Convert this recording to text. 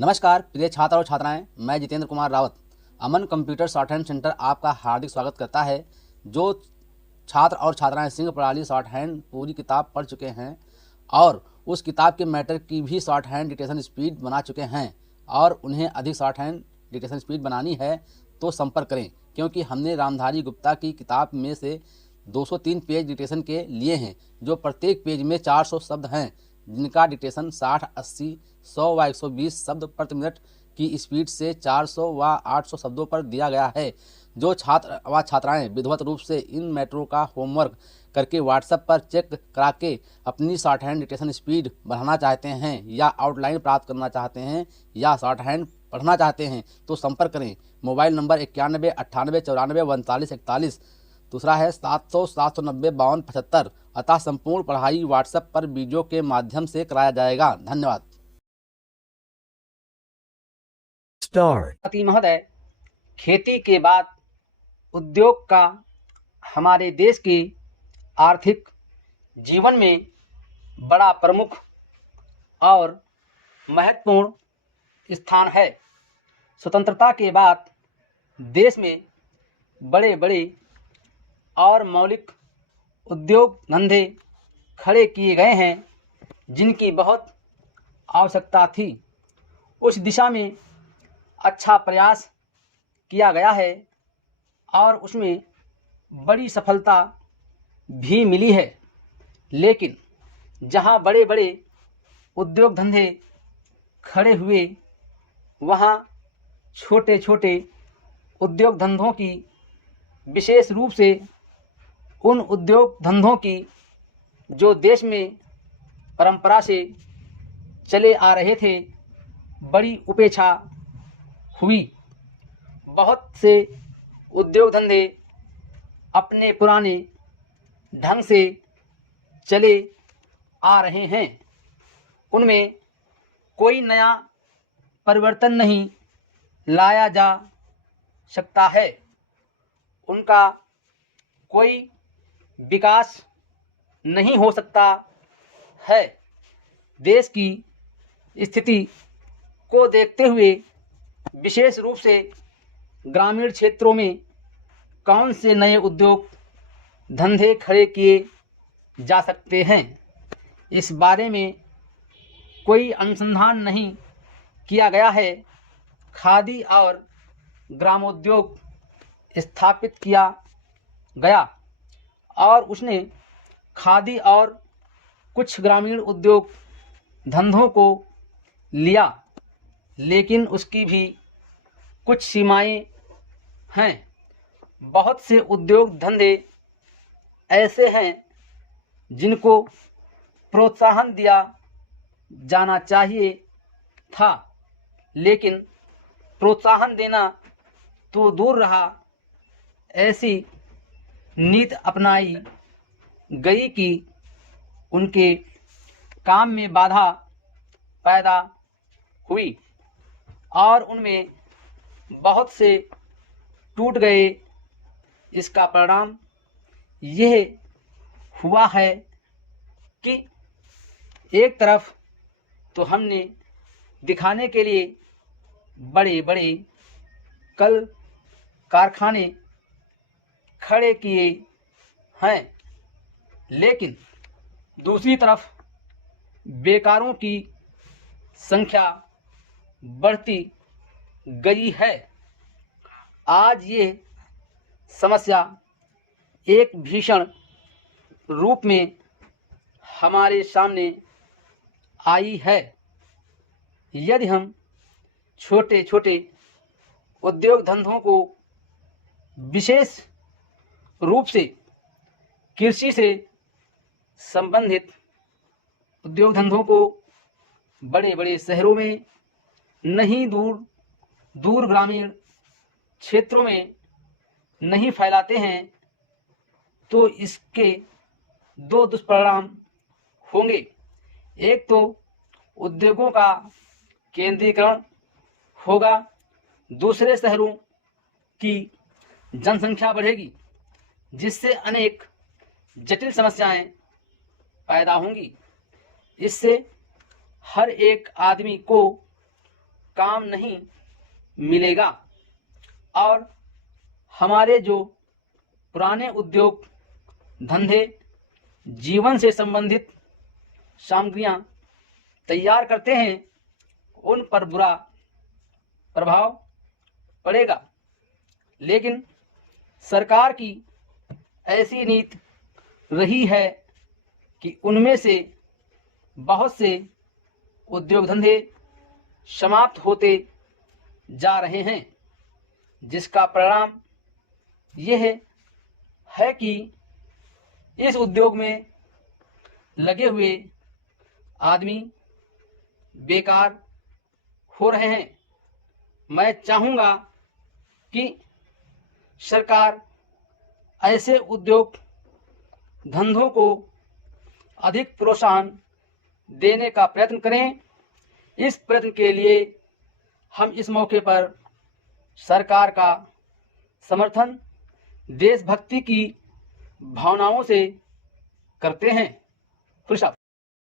नमस्कार प्रिय छात्र और छात्राएं, मैं जितेंद्र कुमार रावत अमन कंप्यूटर शॉर्ट हैंड सेंटर आपका हार्दिक स्वागत करता है। जो छात्र और छात्राएं सिंह प्रणाली शॉर्ट हैंड पूरी किताब पढ़ चुके हैं और उस किताब के मैटर की भी शॉर्ट हैंड डिक्टेशन स्पीड बना चुके हैं और उन्हें अधिक शॉर्ट हैंड डिक्टेशन स्पीड बनानी है तो संपर्क करें, क्योंकि हमने रामधारी गुप्ता की किताब में से 203 पेज डिक्टेशन के लिए हैं, जो प्रत्येक पेज में 400 शब्द हैं, जिनका डिक्टेशन 60, 80, 100 व 120 शब्द प्रति मिनट की स्पीड से 400 व 800 शब्दों पर दिया गया है। जो छात्र व छात्राएं विधिवत रूप से इन मैटरों का होमवर्क करके व्हाट्सएप पर चेक करा के अपनी शॉर्ट हैंड डिक्टेशन स्पीड बढ़ाना चाहते हैं या आउटलाइन प्राप्त करना चाहते हैं या शॉर्ट हैंड पढ़ना चाहते हैं तो संपर्क करें। मोबाइल नंबर 91 98 94 39 41, दूसरा है 700 790 52 75। अतः संपूर्ण पढ़ाई व्हाट्सएप पर वीडियो के माध्यम से कराया जाएगा। धन्यवाद। महोदय, खेती के बाद उद्योग का हमारे देश के आर्थिक जीवन में बड़ा प्रमुख और महत्वपूर्ण स्थान है। स्वतंत्रता के बाद देश में बड़े बड़े और मौलिक उद्योग धंधे खड़े किए गए हैं, जिनकी बहुत आवश्यकता थी। उस दिशा में अच्छा प्रयास किया गया है और उसमें बड़ी सफलता भी मिली है। लेकिन जहां बड़े बड़े उद्योग धंधे खड़े हुए, वहां छोटे छोटे उद्योग धंधों की, विशेष रूप से उन उद्योग धंधों की जो देश में परंपरा से चले आ रहे थे, बड़ी उपेक्षा हुई। बहुत से उद्योग धंधे अपने पुराने ढंग से चले आ रहे हैं, उनमें कोई नया परिवर्तन नहीं लाया जा सकता है, उनका कोई विकास नहीं हो सकता है। देश की स्थिति को देखते हुए विशेष रूप से ग्रामीण क्षेत्रों में कौन से नए उद्योग धंधे खड़े किए जा सकते हैं, इस बारे में कोई अनुसंधान नहीं किया गया है। खादी और ग्रामोद्योग स्थापित किया गया और उसने खादी और कुछ ग्रामीण उद्योग धंधों को लिया, लेकिन उसकी भी कुछ सीमाएं हैं। बहुत से उद्योग धंधे ऐसे हैं जिनको प्रोत्साहन दिया जाना चाहिए था, लेकिन प्रोत्साहन देना तो दूर रहा, ऐसी नीति अपनाई गई कि उनके काम में बाधा पैदा हुई और उनमें बहुत से टूट गए। इसका परिणाम यह हुआ है कि एक तरफ तो हमने दिखाने के लिए बड़े बड़े कल कारखाने खड़े किए हैं, लेकिन दूसरी तरफ बेकारों की संख्या बढ़ती गई है। आज ये समस्या एक भीषण रूप में हमारे सामने आई है। यदि हम छोटे छोटे उद्योग धंधों को, विशेष रूप से कृषि से संबंधित उद्योग धंधों को बड़े बड़े शहरों में नहीं, दूर दूर ग्रामीण क्षेत्रों में नहीं फैलाते हैं, तो इसके दो दुष्परिणाम होंगे। एक तो उद्योगों का केंद्रीकरण होगा, दूसरे शहरों की जनसंख्या बढ़ेगी, जिससे अनेक जटिल समस्याएं पैदा होंगी। इससे हर एक आदमी को काम नहीं मिलेगा और हमारे जो पुराने उद्योग धंधे जीवन से संबंधित सामग्रियां तैयार करते हैं उन पर बुरा प्रभाव पड़ेगा। लेकिन सरकार की ऐसी नीति रही है कि उनमें से बहुत से उद्योग धंधे समाप्त होते जा रहे हैं, जिसका परिणाम यह है कि इस उद्योग में लगे हुए आदमी बेकार हो रहे हैं। मैं चाहूँगा कि सरकार ऐसे उद्योग धंधों को अधिक प्रोत्साहन देने का प्रयत्न करें। इस प्रयत्न के लिए हम इस मौके पर सरकार का समर्थन देशभक्ति की भावनाओं से करते हैं। खुश